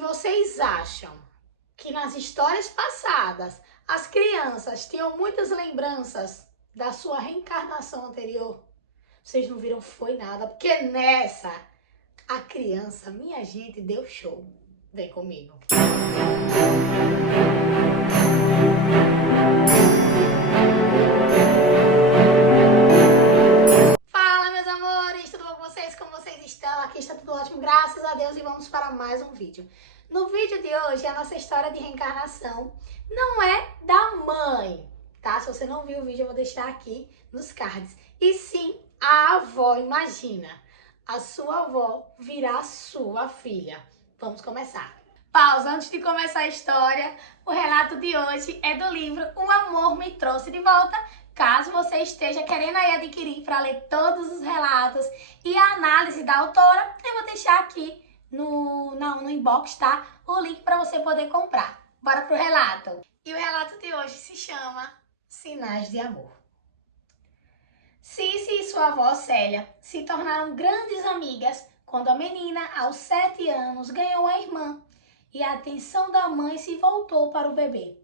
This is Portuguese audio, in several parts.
vocês acham que nas histórias passadas as crianças tinham muitas lembranças da sua reencarnação anterior, vocês não viram foi nada, porque nessa a criança, minha gente, deu show. Vem comigo. Fala, meus amores, tudo bom com vocês? Como vocês estão? Aqui está tudo ótimo, graças a Deus, e vamos para mais um vídeo. No vídeo de hoje, a nossa história de reencarnação não é da mãe, tá? Se você não viu o vídeo, eu vou deixar aqui nos cards. E sim, a avó, imagina, a sua avó virar sua filha. Vamos começar. Pausa, antes de começar a história, o relato de hoje é do livro Um Amor Me Trouxe de Volta. Caso você esteja querendo aí adquirir para ler todos os relatos e a análise da autora, eu vou deixar aqui no inbox, tá? O link para você poder comprar. Bora pro relato. E o relato de hoje se chama Sinais de Amor. Cici e sua avó Célia se tornaram grandes amigas quando a menina, aos 7 anos, ganhou a irmã e a atenção da mãe se voltou para o bebê.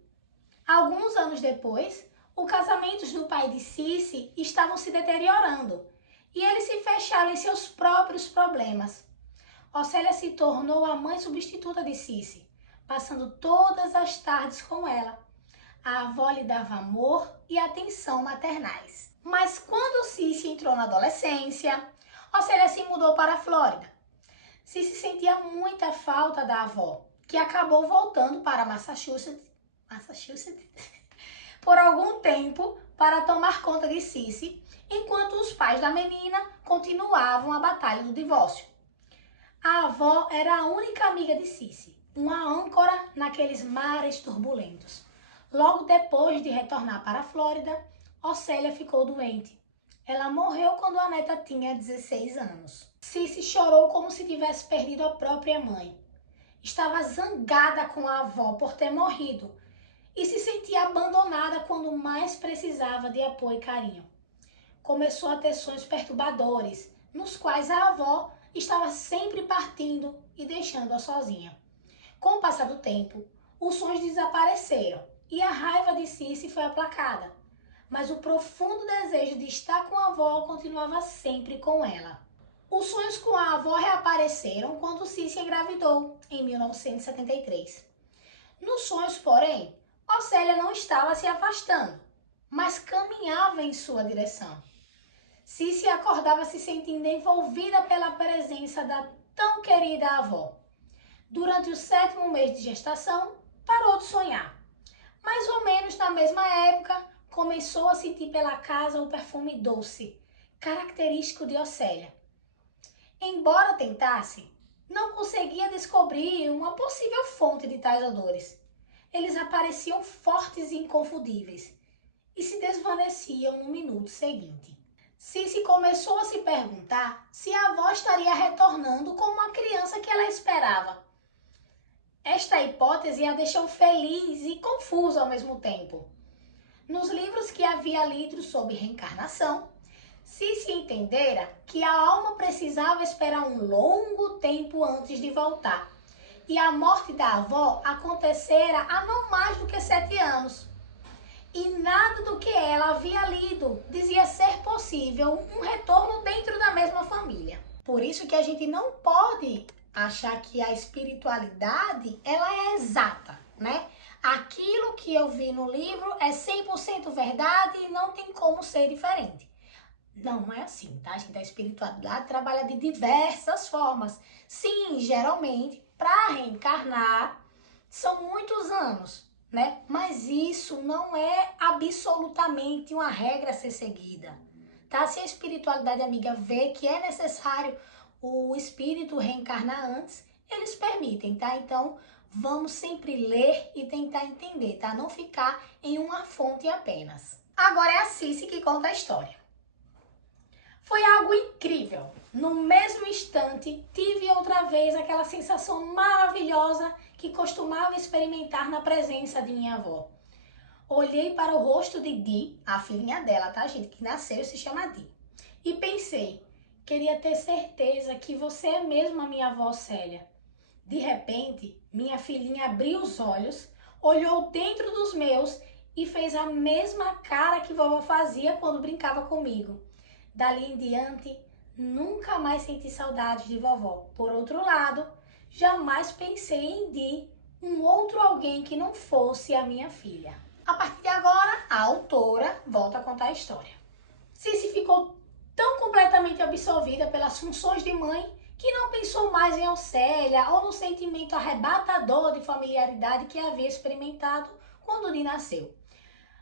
Alguns anos depois, os casamentos do pai de Cici estavam se deteriorando e eles se fecharam em seus próprios problemas. Océlia se tornou a mãe substituta de Cici, passando todas as tardes com ela. A avó lhe dava amor e atenção maternais. Mas quando Cici entrou na adolescência, Océlia se mudou para a Flórida. Cici sentia muita falta da avó, que acabou voltando para Massachusetts por algum tempo para tomar conta de Cici, enquanto os pais da menina continuavam a batalha do divórcio. A avó era a única amiga de Cici, uma âncora naqueles mares turbulentos. Logo depois de retornar para a Flórida, Océlia ficou doente. Ela morreu quando a neta tinha 16 anos. Cici chorou como se tivesse perdido a própria mãe. Estava zangada com a avó por ter morrido e se sentia abandonada quando mais precisava de apoio e carinho. Começou a ter sonhos perturbadores, nos quais a avó estava sempre partindo e deixando-a sozinha. Com o passar do tempo, os sonhos desapareceram e a raiva de Cici foi aplacada, mas o profundo desejo de estar com a avó continuava sempre com ela. Os sonhos com a avó reapareceram quando Cici engravidou, em 1973. Nos sonhos, porém, Océlia não estava se afastando, mas caminhava em sua direção. Cici acordava se sentindo envolvida pela presença da tão querida avó. Durante o 7º mês de gestação, parou de sonhar. Mais ou menos na mesma época, começou a sentir pela casa o perfume doce, característico de Océlia. Embora tentasse, não conseguia descobrir uma possível fonte de tais odores. Eles apareciam fortes e inconfundíveis e se desvaneciam no minuto seguinte. Cici começou a se perguntar se a avó estaria retornando como a criança que ela esperava. Esta hipótese a deixou feliz e confusa ao mesmo tempo. Nos livros que havia lido sobre reencarnação, Cici entendera que a alma precisava esperar um longo tempo antes de voltar. E a morte da avó acontecera há não mais do que 7 anos. E nada do que ela havia lido dizia ser possível um retorno dentro da mesma família. Por isso que a gente não pode achar que a espiritualidade ela é exata, né? Aquilo que eu vi no livro é 100% verdade e não tem como ser diferente. Não é assim, tá, gente? A espiritualidade trabalha de diversas formas. Sim, geralmente, para reencarnar, são muitos anos, né? Mas isso não é absolutamente uma regra a ser seguida, tá? Se a espiritualidade amiga vê que é necessário o espírito reencarnar antes, eles permitem, tá? Então, vamos sempre ler e tentar entender, tá? Não ficar em uma fonte apenas. Agora é a Cici que conta a história. Foi algo incrível. No mesmo instante, tive outra vez aquela sensação maravilhosa que costumava experimentar na presença de minha avó. Olhei para o rosto de Di, a filhinha dela, tá, gente? Que nasceu e se chama Di. E pensei, queria ter certeza que você é mesmo a minha avó Célia. De repente, minha filhinha abriu os olhos, olhou dentro dos meus e fez a mesma cara que vovó fazia quando brincava comigo. Dali em diante, nunca mais senti saudades de vovó. Por outro lado, jamais pensei em Di, um outro alguém que não fosse a minha filha. A partir de agora, a autora volta a contar a história. Cici ficou tão completamente absorvida pelas funções de mãe que não pensou mais em Océlia ou no sentimento arrebatador de familiaridade que havia experimentado quando Di nasceu.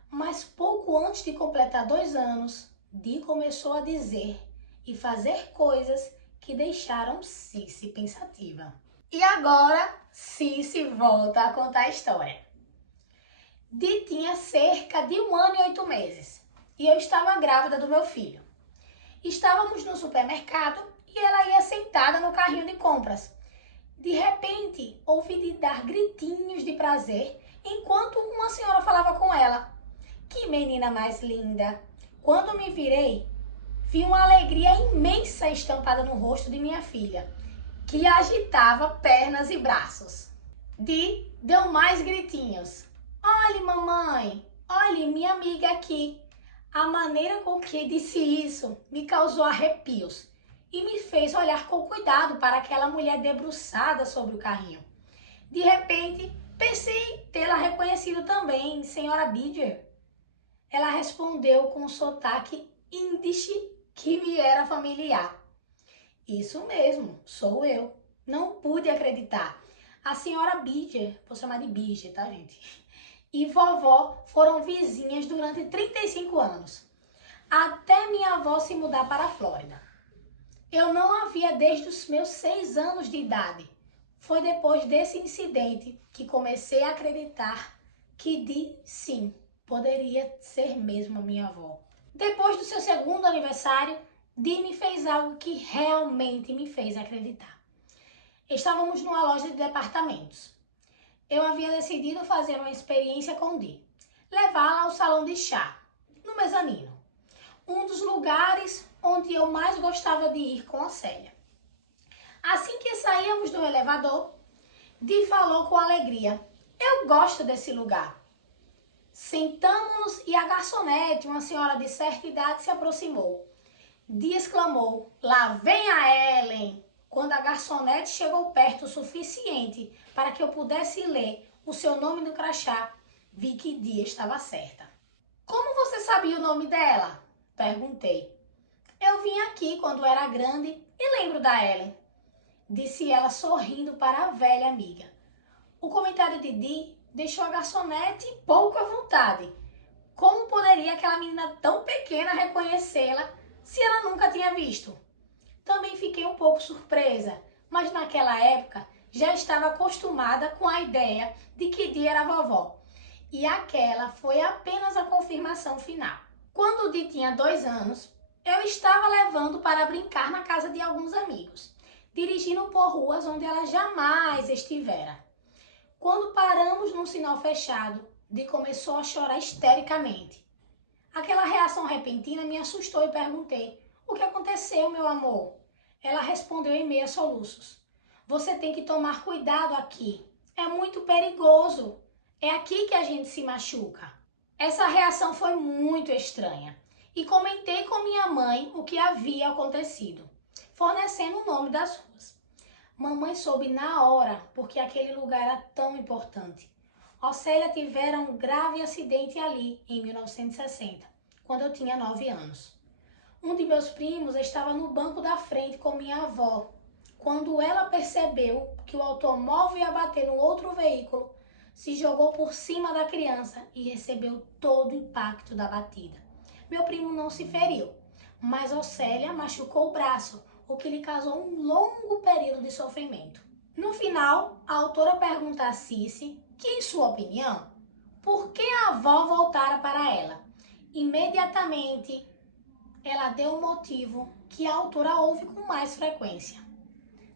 Mas pouco antes de completar 2 anos, Di começou a dizer e fazer coisas que deixaram Cici pensativa. E agora, Cici volta a contar a história. Di tinha cerca de 1 ano e 8 meses e eu estava grávida do meu filho. Estávamos no supermercado e ela ia sentada no carrinho de compras. De repente, ouvi Di dar gritinhos de prazer enquanto uma senhora falava com ela. Que menina mais linda! Quando me virei, vi uma alegria imensa estampada no rosto de minha filha, que agitava pernas e braços. Di deu mais gritinhos. Olhe, mamãe! Olhe, minha amiga aqui! A maneira com que disse isso me causou arrepios e me fez olhar com cuidado para aquela mulher debruçada sobre o carrinho. De repente, pensei tê-la reconhecido também, senhora Bidger. Ela respondeu com um sotaque índice que me era familiar. Isso mesmo, sou eu. Não pude acreditar. A senhora Bidger, vou chamar de Bidger, tá, gente? E vovó foram vizinhas durante 35 anos, até minha avó se mudar para a Flórida. Eu não a via desde os meus 6 anos de idade. Foi depois desse incidente que comecei a acreditar que Di, sim, poderia ser mesmo a minha avó. Depois do seu 2º aniversário, Di me fez algo que realmente me fez acreditar. Estávamos numa loja de departamentos. Eu havia decidido fazer uma experiência com Di, levá-la ao salão de chá, no mezanino, um dos lugares onde eu mais gostava de ir com a Célia. Assim que saíamos do elevador, Di falou com alegria: eu gosto desse lugar. Sentamos-nos e a garçonete, uma senhora de certa idade, se aproximou. Di exclamou: lá vem a Ellen! Quando a garçonete chegou perto o suficiente para que eu pudesse ler o seu nome no crachá, vi que Di estava certa. Como você sabia o nome dela? Perguntei. Eu vim aqui quando era grande e lembro da Ellen, disse ela sorrindo para a velha amiga. O comentário de Di deixou a garçonete pouco à vontade. Como poderia aquela menina tão pequena reconhecê-la se ela nunca tinha visto? Também fiquei um pouco surpresa, mas naquela época já estava acostumada com a ideia de que Di era a vovó. E aquela foi apenas a confirmação final. Quando Di tinha 2 anos, eu estava levando para brincar na casa de alguns amigos, dirigindo por ruas onde ela jamais estivera. Quando paramos num sinal fechado, Di começou a chorar histericamente. Aquela reação repentina me assustou e perguntei: o que aconteceu, meu amor? Ela respondeu em meio a soluços: você tem que tomar cuidado aqui. É muito perigoso. É aqui que a gente se machuca. Essa reação foi muito estranha e comentei com minha mãe o que havia acontecido, fornecendo o nome das ruas. Mamãe soube na hora porque aquele lugar era tão importante. Océlia tivera um grave acidente ali em 1960, quando eu tinha 9 anos. Um de meus primos estava no banco da frente com minha avó. Quando ela percebeu que o automóvel ia bater no outro veículo, se jogou por cima da criança e recebeu todo o impacto da batida. Meu primo não se feriu, mas Océlia machucou o braço, o que lhe causou um longo período de sofrimento. No final, a autora pergunta a Cici que, em sua opinião, por que a avó voltara para ela. Imediatamente, ela deu um motivo que a autora ouve com mais frequência: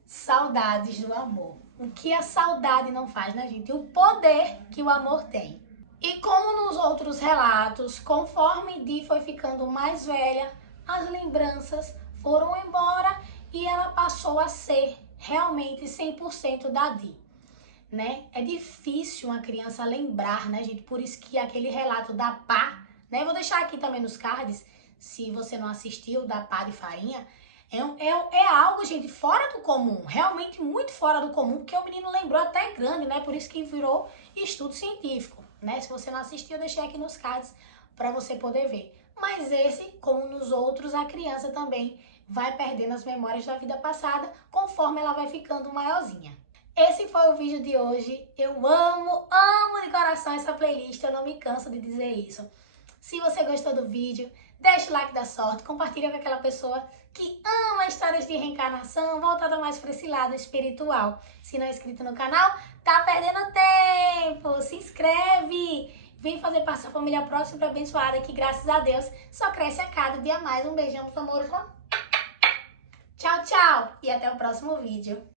saudades do amor. O que a saudade não faz na gente? O poder que o amor tem. E como nos outros relatos, conforme Di foi ficando mais velha, as lembranças foram embora e ela passou a ser realmente 100% da Di, né? É difícil uma criança lembrar, né, gente? Por isso que aquele relato da pá, né? Vou deixar aqui também nos cards, se você não assistiu, da pá de farinha. É algo, gente, fora do comum, realmente muito fora do comum, porque o menino lembrou até grande, né? Por isso que virou estudo científico, né? Se você não assistiu, eu deixei aqui nos cards para você poder ver. Mas esse, como nos outros, a criança também vai perdendo as memórias da vida passada conforme ela vai ficando maiorzinha. Esse foi o vídeo de hoje. Eu amo de coração essa playlist, eu não me canso de dizer isso. Se você gostou do vídeo, deixa o like da sorte, compartilha com aquela pessoa que ama histórias de reencarnação, voltada mais para esse lado espiritual. Se não é inscrito no canal, tá perdendo tempo! Se inscreve! Vem fazer parte da família próxima e abençoada que, graças a Deus, só cresce a cada dia mais. Um beijão, amor. Tchau, tchau! E até o próximo vídeo.